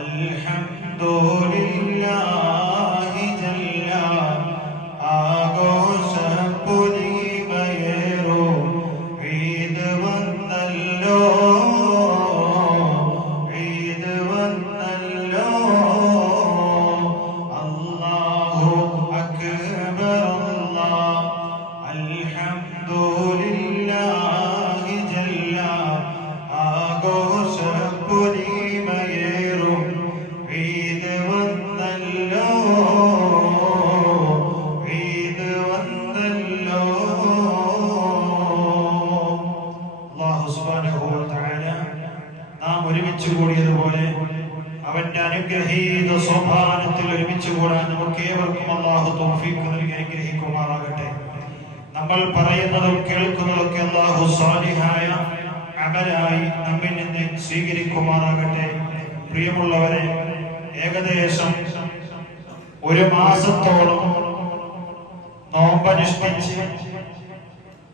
അൽഹംദുലില്ലാഹി ജല്ല ആഘോഷപ്പൊലിമയേറോ ഈദ് വന്നല്ലോ ഈദ് വന്നല്ലോ അല്ലാഹു അക്ബർ അല്ലാഹ് അൽഹംദുലില്ലാഹി ജല്ല ആഘോഷപ്പൊലിമയേറോ ഈദ് വന്നല്ലോ ഈദ് വന്നല്ലോ. അല്ലാഹു സുബ്ഹാനഹു വ തആല നാം ഒരുമിച്ച് കൂടിയതുപോലെ അവന്റെ അനുഗ്രഹീത സോപാനത്തിൽ ഒരുമിച്ച് കൂടാൻ നമുക്ക് ഏവർക്കും അല്ലാഹു തൗഫീഖ് നൽകി അനുഗ്രഹിക്കുമാറാകട്ടെ. നമ്മൾ പറയുന്നതും കേൾക്കുന്നതൊക്കെ അല്ലാഹു സാലിഹായ അമലായി നമ്മിൽ നിന്ന് സ്വീകരിക്കുമാറാകട്ടെ. പ്രിയമുള്ളവരെ, ഏകദേശം ഒരു മാസത്തോളം നോമ്പനുഷ്ഠിച്ച്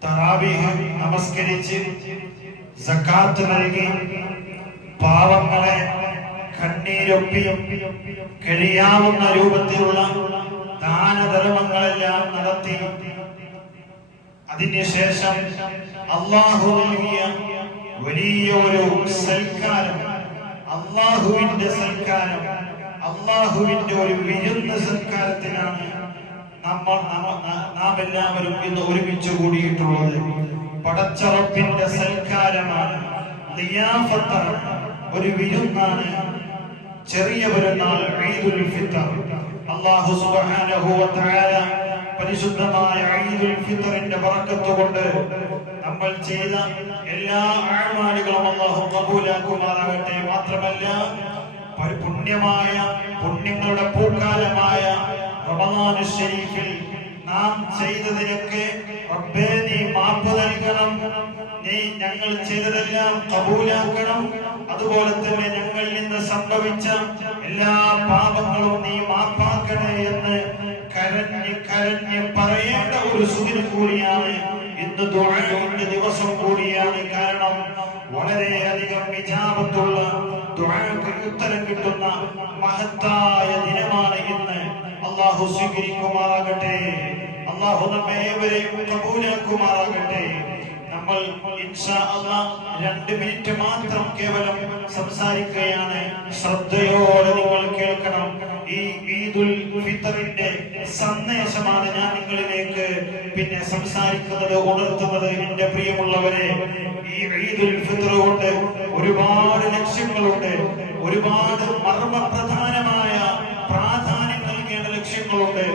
തറാവീഹ് നമസ്കരിച്ച് സക്കാത്ത് നൽകി പാവങ്ങളെ കണ്ണീരൊപ്പി കഴിയാവുന്ന രൂപത്തിലുള്ള ദാനധർമ്മങ്ങളെല്ലാം നടത്തി അതിനുശേഷം അല്ലാഹു നൽകിയ വലിയ ഒരു സൽക്കാരം, അല്ലാഹുവിന്റെ സൽക്കാരം, അല്ലാഹുവിന്റെ ഒരു വിരുന്ന് സൽക്കാരത്തിനാണ് നാം എല്ലാവരും ഇന്ന് ഒരുമിച്ച് കൂടിയിട്ടുള്ളത്. പടച്ച റബ്ബിന്റെ സൽക്കാരമാണ്, ളിയാഫത്താണ്, ഒരു വിരുന്നാണ് ചെറിയ പെരുന്നാൾ ഈദുൽ ഫിത്ർ. അല്ലാഹു സുബ്ഹാനഹു വ തആല പരിശുദ്ധമായ ഈദുൽ ഫിത്റിന്റെ ബറക്കത്ത് കൊണ്ട് നമ്മൾ ചെയ്ത എല്ലാ അഅ്മാലുകളും അല്ലാഹു ഖബൂലാക്കുമാറാകട്ടെ. മാത്രമല്ല, പുണ്യങ്ങളുടെ പൂക്കാലമായ റമളാൻ ശരീഫിൽ നാം ചെയ്തതിനൊക്കെ റബ്ബേ നീ മാപ്പ് നൽകണം, നീ ഞങ്ങൾ ചെയ്തതെല്ലാം ഖബൂലാക്കണം. അതുപോലെ തന്നെ ഞങ്ങളിൽ നിന്ന് സംഭവിച്ച എല്ലാ പാപങ്ങളും നീ മാപ്പാക്കണേ എന്ന് കരഞ്ഞ് കരഞ്ഞ് പറയേണ്ട ഒരു സുദിനം കൂടിയാണ് ഇന്ന്. ദുആയുടെ ദിവസം കൂടിയാണ്. കാരണം വളരെയധികം ഇജാബത്തുള്ള ദുആക്ക് ഉത്തരം കിട്ടുന്ന മഹത്തായ ദിനമാണ് ഇന്ന്. അല്ലാഹു സ്വീകരിക്കുമാറാകട്ടെ. അല്ലാഹു നമ്മെ ഏവരെയും ഖബൂലാക്കുമാറാകട്ടെ. നമ്മൾ ഇൻഷാ അല്ലാഹ് 2 മിനിറ്റ് മാത്രം കേവലം സംസാരിക്കുകയാണ്. ശ്രദ്ധയോടെ നിങ്ങൾ കേൾക്കണം. ഈ ഈദുൽ ഫിത്റിന്റെ സന്ദേശമാണ് ഞാൻ നിങ്ങളിലേക്ക് പിന്നെ സംസാരിക്കുന്നത്, ഉണർത്തുന്നത്. എന്റെ പ്രിയമുള്ളവരെ, ഈ ഈദുൽ ഫിത്ർ കൊണ്ട് ഒരുപാട് ലക്ഷ്യങ്ങളുണ്ട്, ഒരുപാട് മർമ്മപ്രധാനമായ പ്രാധാന്യം നൽകേണ്ട ലക്ഷ്യങ്ങളുണ്ട്.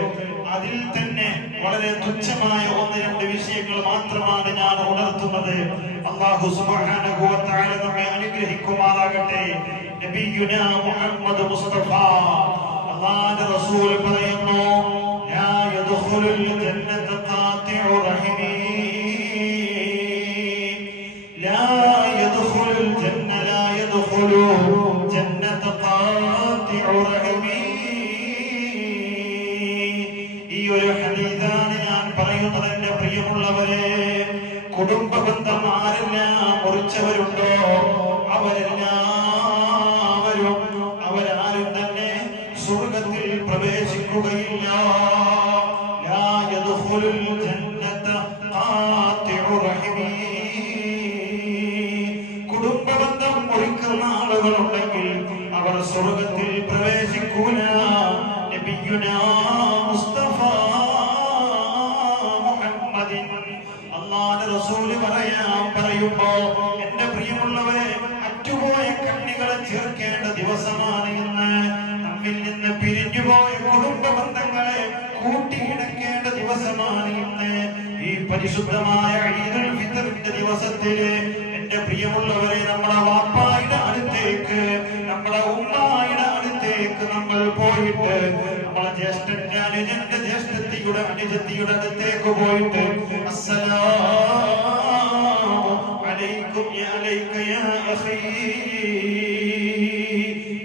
അതിൽ തന്നെ വളരെ തുച്ഛമായ 1-2 വിഷയങ്ങൾ മാത്രമാണ് ഞാൻ ഉണർത്തുന്നത്. അല്ലാഹു സുബ്ഹാനഹു വ തആല നമ്മെ അനുഗ്രഹിക്കുമാറാകട്ടെ. നബിയുനാ മുഹമ്മദ് മുസ്തഫ അല്ലാഹുവിന്റെ റസൂൽ പറയുന്നു, ലാ യദ്ഖുലുൽ ജന്നത ഖാതിഉ റഹിമി, ലാ യദ്ഖുലുൽ ജന്നത ഖാതിഉ റഹിമി. ഈ ഒരു ഹദീസാണ് ഞാൻ പറയുന്നത്. എന്റെ പ്രിയമുള്ളവരെ, കുടുംബ ബന്ധം ആരെല്ലാം മുറിച്ചവരുണ്ടോ അവരാരും തന്നെ സ്വർഗ്ഗത്തിൽ പ്രവേശിക്കുകയില്ല. ലാ യദ്ഖുലുൽ ജന്നത ഖാതിഉ റഹിമി. കുടുംബ ബന്ധം മുറിക്കുന്ന ആളുകളുണ്ടെങ്കിൽ അവർ സ്വർഗ്ഗത്തിൽ പ്രവേശിക്കൂല. നബിയുനാ മുസ്തഫ മുഹമ്മദിൻ അല്ലാഹുവിന്റെ റസൂൽ പറയുമ്പോ, എന്റെ പ്രിയമുള്ളവരെ, അറ്റുപോയ കണ്ണികളെ ചേർക്കേണ്ട ദിവസമാണ് ഇന്ന്. നമ്മിൽ നിന്ന് പിരിഞ്ഞുപോയ കുടുംബ ബന്ധങ്ങളെ കൂട്ടിയിണക്കേണ്ട ദിവസമാണ് ഇന്ന്. ഈ പരിശുദ്ധമായ ഈദുൽ ഫിത്റിന്റെ ദിവസത്തില് എന്റെ പ്രിയമുള്ളവരെ, നമ്മുടെ വാപ്പായുടെ അടുത്തേക്ക്, നമ്മുടെ ഉമ്മായുടെ അടുത്തേക്ക് നമ്മൾ പോയിട്ട്, നമ്മളെ ജ്യേഷ്ഠന്റെ അനുജന്റെ ജ്യേഷ്ഠത്തിയുടെ അനുജത്തിയുടെ അടുത്തേക്ക് പോയിട്ട് അസ്സലാമു അലൈക്കും യാ അഖീ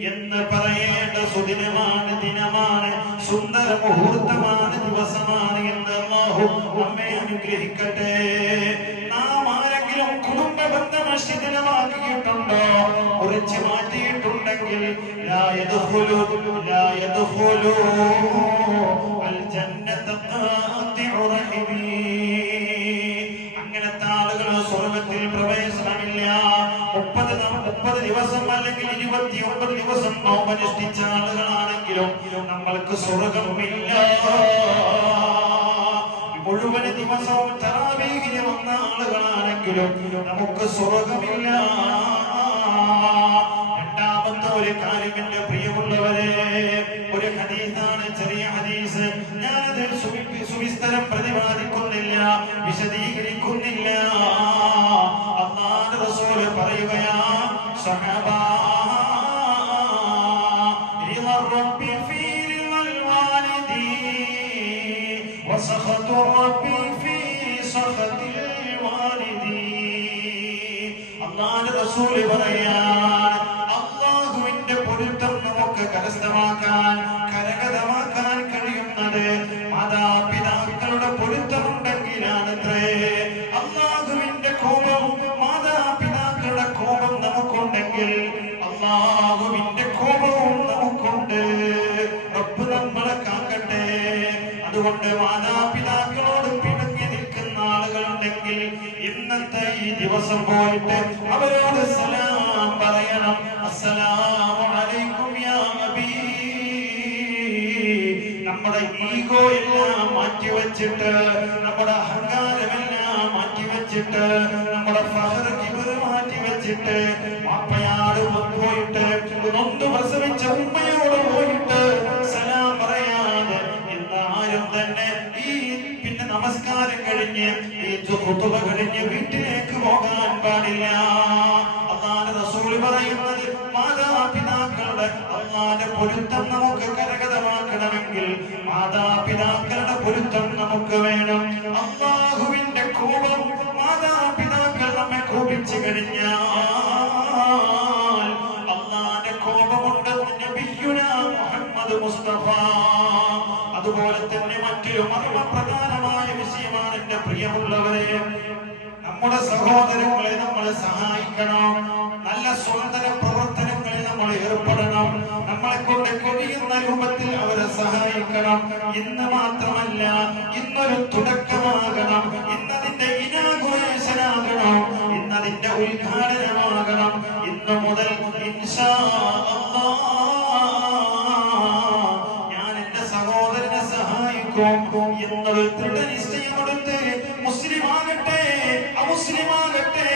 എന്ന് പറയേണ്ട സുദിനമാണ്, ദിനമാണ്, സുന്ദര മുഹൂർത്തമാണ്, ദിവസമാണ് എന്ന് അല്ലാഹു നമ്മെ അനുഗ്രഹിക്കട്ടെ. നാം ആരെങ്കിലും കുടുംബ ബന്ധം ശിഥിലമാക്കിയിട്ടുണ്ടോ, കുറിച്ച് മാറ്റിയിട്ടുണ്ടെങ്കിൽ ലാ യദ്ഖുലു അൽ ജന്നത ഖാതിഉ റഹിമി, അങ്ങനത്തെ ആളുകൾ സ്വർഗ്ഗത്തിൽ പ്രവേശനമില്ല. 30 ദിവസം അല്ലെങ്കിൽ 29 ദിവസം നോമ്പനുഷ്ഠിച്ച ആളുകളാണെങ്കിലും നമ്മൾക്ക് സ്വർഗമില്ല. മുഴുവൻ ദിവസവും തറാവീഹിന് വന്ന ആളുകളാണെങ്കിലും നമുക്ക് സ്വർഗമില്ല. രണ്ടാമത്തെ ഒരു കാര്യം, എന്റെ പ്രിയമുള്ളവരെ, ഒരു ഹദീസാണ്, ചെറിയ ഹദീസ്. ഞാനത് സുവിസ്തരം പ്രതിപാദിക്കുന്നില്ല, വിശദീകരിക്കുന്നില്ല. അല്ലാഹുവിന്റെ റസൂൽ പറയുകയാ, സഹബ റബ്ബി ഫീ റിളൽ വാലിദി വസഖതു റബ്ബി ഫീ സഖതിൽ വാലിദി. അല്ലാഹുവിന്റെ റസൂൽ പറയാണ്, അല്ലാഹുവിന്റെ പൊരുത്തം നമുക്ക് കരസ്ഥമാക്കാൻ, കരഗതമാക്കാൻ കഴിയുന്നത് മാതാപിതാക്കളുടെ പൊരുത്തമുണ്ടെങ്കിലാണത്രേ. അല്ലാഹുവിന്റെ കോപം, മാതാപിതാക്കളുടെ കോപം നമുക്കുണ്ടെങ്കിൽ അല്ലാഹുവിന്റെ കോപവും നമുക്കുണ്ട്. റബ്ബ് നമ്മളെ കാക്കട്ടെ. അതുകൊണ്ട് മാതാപിതാക്കളോട് പിണങ്ങി നിൽക്കുന്ന ആളുകളുണ്ടെങ്കിൽ ഇന്നത്തെ ഈ ദിവസം പോയിട്ട് അവരോട് സലാം പറയണം. അസ്സലാമു അലൈക്കും യാ നബി. നമ്മുടെ ഈഗോ എല്ലാം മാറ്റിവെച്ചിട്ട്, നമ്മുടെ അഹങ്കാരമെല്ലാം മാറ്റിവെച്ചിട്ട്, നമ്മുടെ ഫഖർ കിബർ മാറ്റിവെച്ചിട്ട്, വാപ്പയോട് പോയിട്ട്, നൊന്ത് പ്രസവിച്ച ഉമ്മയോട് പോയിട്ട് സലാം പറയാതെ എന്നാരും തന്നെ ഈ പിന്നെ നമസ്കാരം കഴിഞ്ഞ് ഈ ഖുതുബ കഴിഞ്ഞ് വീട്ടിലേക്ക് പോകാൻ പാടില്ല. അല്ലാഹുവിന്റെ റസൂൽ പറയുന്നത്, മാതാപിതാക്കളുടെ അല്ലാഹുവിന്റെ പൊരുത്തം നമുക്ക് കരഗതമാക്കണമെങ്കിൽ മാതാപിതാക്കളുടെ പൊരുത്തം നമുക്ക് വേണം. അല്ലാഹുവിന്റെ കോപം, മാതാപിതാക്കൾ നമ്മെ കോപിച്ചു കഴിഞ്ഞാൽ അല്ലാഹുവിന്റെ കോപമുണ്ടെന്ന് നബിയുനാ മുഹമ്മദ് മുസ്തഫ. അതുപോലെ തന്നെ മറ്റൊരു മർമ്മപ്രധാനമായ വിഷയമാണ് എന്റെ പ്രിയമുള്ളവരെ, നമ്മുടെ സഹോദരങ്ങളെ നമ്മൾ സഹായിക്കണം. നല്ല സ്വതന്ത്ര പ്രവർത്തനങ്ങളിൽ നമ്മൾ ഏർപ്പെടണം. നമ്മളെ കൊണ്ട് കഴിയുന്ന രൂപത്തിൽ അവരെ സഹായിക്കണം. ഇന്ന് മാത്രമല്ല, ഇന്നൊരു തുടക്കമാകണം, ഇന്നതിന്റെ ഇനാഗുറേഷൻ ആകണം, ഇന്നതിന്റെ ഉദ്ഘാടനമാകണം. ഇന്ന് മുതൽ ഇൻഷാ അല്ലാഹ് ഞാൻ എന്റെ സഹോദരനെ സഹായിക്കും എന്നൊരു ദൃഢനിശ്ചയമെടുത്ത്, മുസ്ലിം ആകട്ടെ അമുസ്ലിമാകട്ടെ,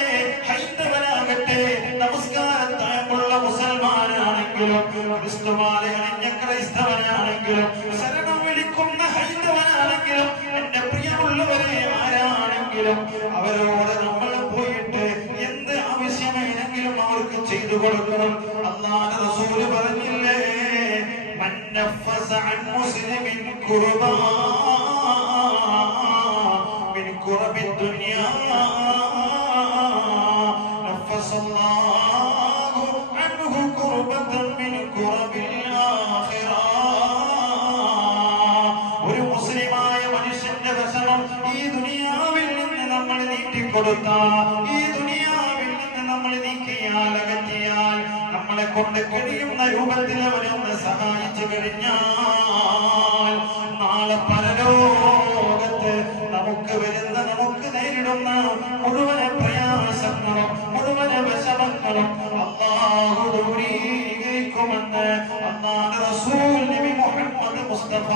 ഹൈന്ദവനാകട്ടെ, നമസ്കാരത്തായുള്ള മുസൽമാനാണെങ്കിലും, ക്രിസ്തുമാലയണിഞ്ഞ ക്രൈസ്തവനാണെങ്കിലും, ശരണം വിളിക്കുന്ന ഹൈന്ദവനാണെങ്കിലും, എന്റെ പ്രിയമുള്ളവരെ ആരാണെങ്കിലും അവരോട് നമ്മൾ പോയിട്ട് എന്ത് ആവശ്യമാണെങ്കിലും അവർക്ക് ചെയ്തു കൊടുക്കണം. അല്ലാഹുവിന്റെ റസൂൽ പറഞ്ഞില്ലേ, മൻ നഫസ അൻ മുസ്ലിമിൻ കുർബാ മിൻ കുറബി ദുനിയാ നഫസല്ലാഹു അൻഹു കുർബതൻ മിൻ കുറബിൽ ആഖിറ. ഒരു മുസ്ലിമായ മനുഷ്യന്റെ വിഷമം ഈ ദുനിയാവിൽ നിന്ന് നമ്മൾ നീട്ടിക്കൊടുത്ത, ഈ ദുനിയാവിൽ നിന്ന് നമ്മൾ നീക്കിയാൽ, അകറ്റിയാൽ, നമ്മളെ കൊണ്ട് കഴിയുന്ന രൂപത്തിൽ അവരൊന്ന് സഹായിച്ചു കഴിഞ്ഞാൽ നാളെ പരലോകത്ത് നമുക്ക് വരുന്ന, നമുക്ക് നേരിടുന്ന മുഴുവൻ പ്രയാസങ്ങളും മുഴുവൻ വിഷമങ്ങളും അല്ലാഹു ദൂരീകരിക്കുമെന്ന് അല്ലാഹുവിന്റെ റസൂൽ നബി മുഹമ്മദ് മുസ്തഫ.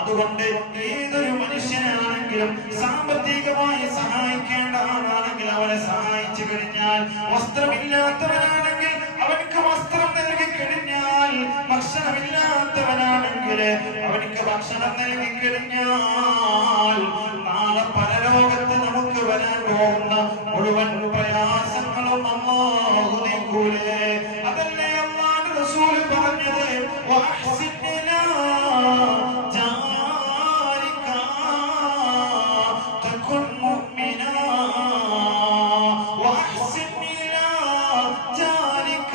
അതുകൊണ്ട് ഏതൊരു മനുഷ്യനാണെങ്കിലും സാമ്പത്തികമായി സഹായിക്കേണ്ട ആളാണെങ്കിൽ അവനെ സഹായിച്ചു കഴിഞ്ഞാൽ, വസ്ത്രമില്ലാത്തവനാണെങ്കിൽ അവനക്ക് വസ്ത്രം നൽകി കഴിഞ്ഞാൽ, ഭക്ഷണമില്ലാത്തവനാണെങ്കിൽ അവനക്ക് ഭക്ഷണം നൽകി കഴിഞ്ഞാൽ നാളെ പരലോകത്ത് നമുക്ക് വരാൻ പോകുന്ന മുഴുവൻ പ്രയാസങ്ങളും അല്ലാഹു നീക്കൂലേ. അതല്ലേ അല്ലാഹുവിന്റെ റസൂൽ പറഞ്ഞത്, വഅഹ്സിൻ ഇലാ ജാരിക തകുൻ മുഅ്മിനാ, വഅഹ്സിൻ ഇലാ ജാരിക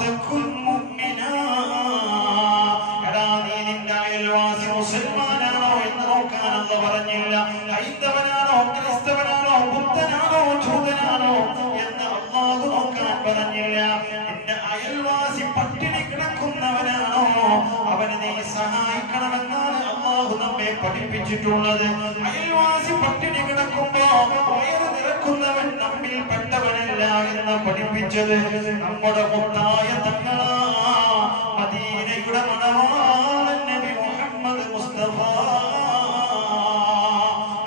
തകുൻ മുഅ്മിനാ. എടാ, നീ നിന്റെ അയൽവാസി മുസൽമാനാണോ എന്ന് നോക്കാൻ അല്ലാഹു പറഞ്ഞില്ല. ഹൈന്ദവനാണോ, ക്രിസ്തവനാണോ, അയൽവാസി പട്ടിണി കിടക്കുന്നവനാണോ അവനെ നീ സഹായിക്കണമെന്നാണ് അല്ലാഹു നമ്മെ പഠിപ്പിച്ചിട്ടുള്ളത്. അയൽവാസി പട്ടിണി കിടക്കുമ്പോ വയറ് നിറക്കുന്നവൻ നമ്മിൽ പെട്ടവനല്ല എന്ന് പഠിപ്പിച്ചത് നമ്മുടെ മുത്തായ തങ്ങളാ, മദീനയുടെ മണവാളൻ നബി മുഹമ്മദ് മുസ്തഫ.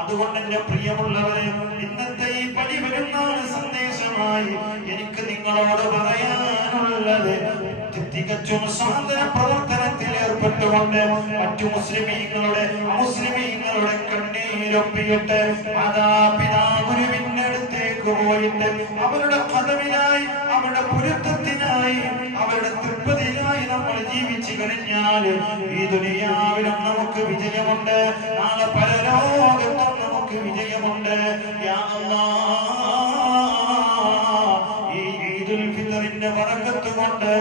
അതുകൊണ്ട് എന്റെ പ്രിയമുള്ളവരെ, ഇന്നത്തെ ഈ പടിപെരുന്നാൾ സന്ദേശമായി എനിക്ക് നിങ്ങളോട് പറയാനുള്ളത്, തികച്ചും സാന്ത്വന പ്രവർത്തനത്തിൽ ഏർപ്പെട്ടുകൊണ്ട് മറ്റു മുസ്ലിമീങ്ങളുടെ കണ്ണീരൊപ്പിയിട്ട് മാതാപിതാ ഗുരുവിന്റെ അടുത്തേക്ക് പോയിട്ട് അവരുടെ പദവിയായി, അവരുടെ പൊരുത്തത്തിനായി, അവരുടെ തൃപ്തിയിലായി നമ്മൾ ജീവിച്ചു കഴിഞ്ഞാൽ ഈ ദുനിയാവിലും നമുക്ക് വിജയമുണ്ട്, നാളെ പരലോകത്തും നമുക്ക് വിജയമുണ്ട്. യാ അല്ലാഹ്, ഈ ഈദുൽ ഫിത്റിന്റെ ബറക്കത്ത് കൊണ്ട്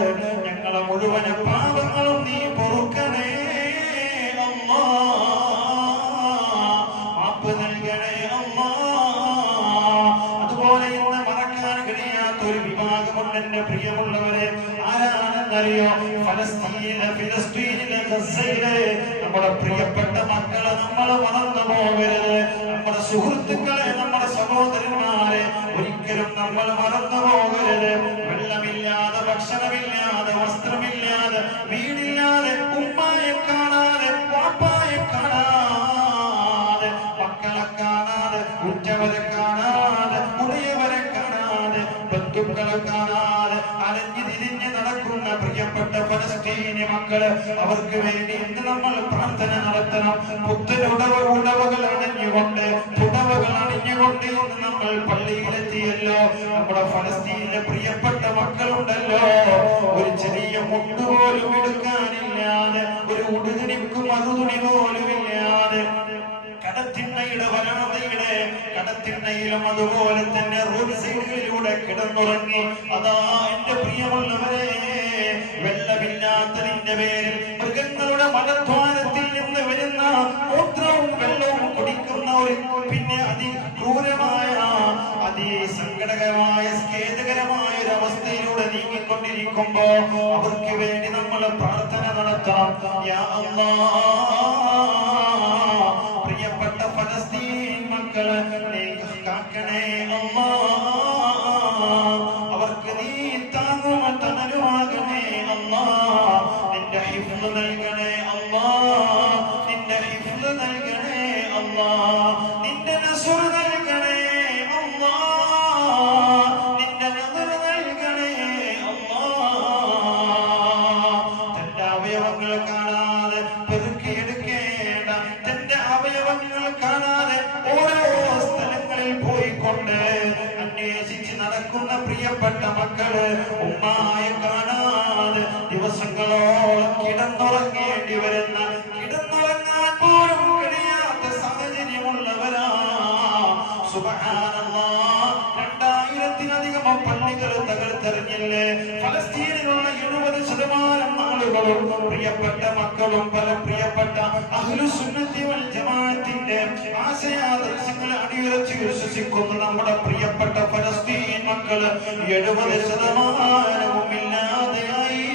ഞങ്ങളെ മുഴുവൻ പാപങ്ങളും നീ പൊറുക്കണേ അല്ലാഹ്, മാപ്പ് നൽകണേ അല്ലാഹ്. അതുപോലെ ഇന്ന് മറക്കാൻ കഴിയാത്ത ഒരു വിഭാഗമുണ്ട് എന്റെ പ്രിയമുള്ളവരെ. ആരാണെന്നറിയോ? ഫലസ്തീനിലെ ഗസയിലെ നമ്മുടെ പ്രിയപ്പെട്ട മക്കളെ നമ്മൾ മറന്നു പോകരുത്. നമ്മുടെ സുഹൃത്തുക്കളെ, നമ്മുടെ സഹോദരന്മാരെ ഒരിക്കലും നമ്മൾ മറന്നു പോകരുത്. വെള്ളമില്ലാതെ, ഭക്ഷണമില്ലാതെ, വസ്ത്രമില്ലാതെ, വീടില്ലാതെ, ഉമ്മായെ കാണാതെ, പാപ്പായെ കാണാതെ, മക്കളെ കാണാതെ, ഉറ്റവരെ കാണാതെ, ഉടയവരെ കാണാതെ, ബന്ധുക്കളെ കാണാതെ അലഞ്ഞു തിരിഞ്ഞ് നടക്കുന്ന പ്രിയപ്പെട്ട ഫലസ്തീനി മക്കള്, അവർക്ക് വേണ്ടി ഇന്ന് നമ്മൾ പ്രാർത്ഥന നടത്തണം. പുത്തനുടവകൾ അണിഞ്ഞുകൊണ്ട്, പുടവകൾ അണിഞ്ഞുകൊണ്ട് ഇന്ന് നമ്മൾ പള്ളിയിലെത്തിയല്ലോ. നമ്മുടെ ഫലസ്തീനിലെ പ്രിയപ്പെട്ട മക്കളുണ്ടല്ലോ, ഒരു ചെറിയ മുണ്ട് പോലും എടുക്കാനില്ലാതെ, ഒരു ഉടുതുണിക്കും മറുതുണി പോലും ഇല്ലാതെ, കടത്തിണ്ണയുടെ വരാന്തയുടെ കടത്തിണ്ണയിലും അതുപോലെ തന്നെ റോഡ് സൈഡിലൂടെ കിടന്നുറങ്ങി. അതാ എന്റെ പ്രിയമുള്ളവരെ, വെള്ളമില്ലാത്തതിന്റെ പേരിൽ മൃഗങ്ങളുടെ മലദ്വാരത്തിൽ നിന്ന് വരുന്ന മൂത്രവും വെള്ളവും കുടിക്കുന്ന ഒരു പിന്നെ അതിക്രൂരമായ, അതിസങ്കടകരമായ, ഖേദകരമായ ഒരു അവസ്ഥയിലൂടെ നീങ്ങിക്കൊണ്ടിരിക്കുമ്പോ അവർക്ക് വേണ്ടി നമ്മൾ പ്രാർത്ഥന നടത്താം. യാ അല്ലാഹ്, പ്രിയപ്പെട്ട ഫലസ്തീൻ മക്കളെ നീ കാക്കണേ അല്ലാഹ്, അവർക്ക് നീ താങ്ങും തണലുമാകണേ അല്ലാഹ്, നിന്റെ ഹിഫ്ള് നൽകണേ അല്ലാഹ്, നിന്റെ ഹിഫ്ള് നൽകണേ അല്ലാഹ്, നിന്റെ നസ്ർ നൽകണേ അല്ലാഹ്, നിന്റെ നദർ നൽകണേ അല്ലാഹ്. തന്റെ അവയവങ്ങൾ കാണാതെ പെറുക്കിയെടുക്കേണ്ട, തന്റെ അവയവങ്ങൾ കാണാതെ ഓരോ സ്ഥലങ്ങളിൽ പോയിക്കൊണ്ട് അന്വേഷിച്ച് നടക്കുന്ന പ്രിയപ്പെട്ട മക്കള്, ഉമ്മായെ കാണാതെ ദിവസങ്ങളോളം കിടന്നുറങ്ങേണ്ടി വരുന്ന, കിടന്നുറങ്ങാൻ പോലും കഴിയാത്ത സാഹചര്യമുള്ളവരാ. സുബ്ഹാനല്ലാഹ്, 2000-ലധികം പള്ളികൾ തകർത്തെറിഞ്ഞില്ലേ? ഫലസ്തീനിലുള്ള 70% ആളുകളും പ്രിയപ്പെട്ട മക്കളും പല പ്രിയപ്പെട്ട അഹ്ലുസുന്നത്തി വൽ ജമാഅത്തിന്റെ ആശയാദർശങ്ങളെ അടിയുറച്ച് വിശ്വസിക്കുന്ന നമ്മുടെ പ്രിയപ്പെട്ട ഫലസ്തീൻ മക്കള് 70% ഇല്ലാതെയായി.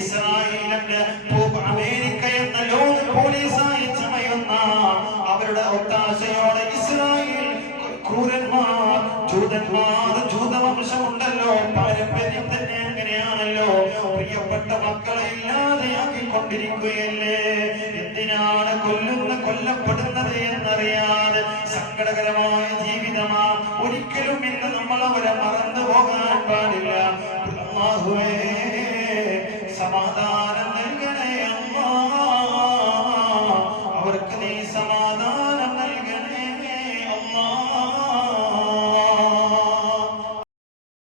ഇസ്രായേലിന്റെ അമേരിക്ക എന്ന ലോക പോലീസായി ചമയുന്ന അവരുടെ ഒത്താശയോടെ ഇസ്രായേൽ ക്രൂരന്മാർ, ജൂതന്മാർ, ജൂതവംശമുണ്ടല്ലോ, പാരമ്പര്യം തന്നെ അങ്ങനെയാണല്ലോ, പ്രിയപ്പെട്ട മക്കളെ ഇല്ലാതെയാക്കിക്കൊണ്ടിരിക്കുകയല്ലേ. എന്തിനാണ് കൊല്ലപ്പെടുന്നത് എന്നറിയാതെ സങ്കടകരമായ ജീവിതമാ. ഒരിക്കലും ഇന്ന് നമ്മൾ അവരെ മറന്നു പോകാൻ പാടില്ല. അല്ലാഹുവേ, സമാധാനം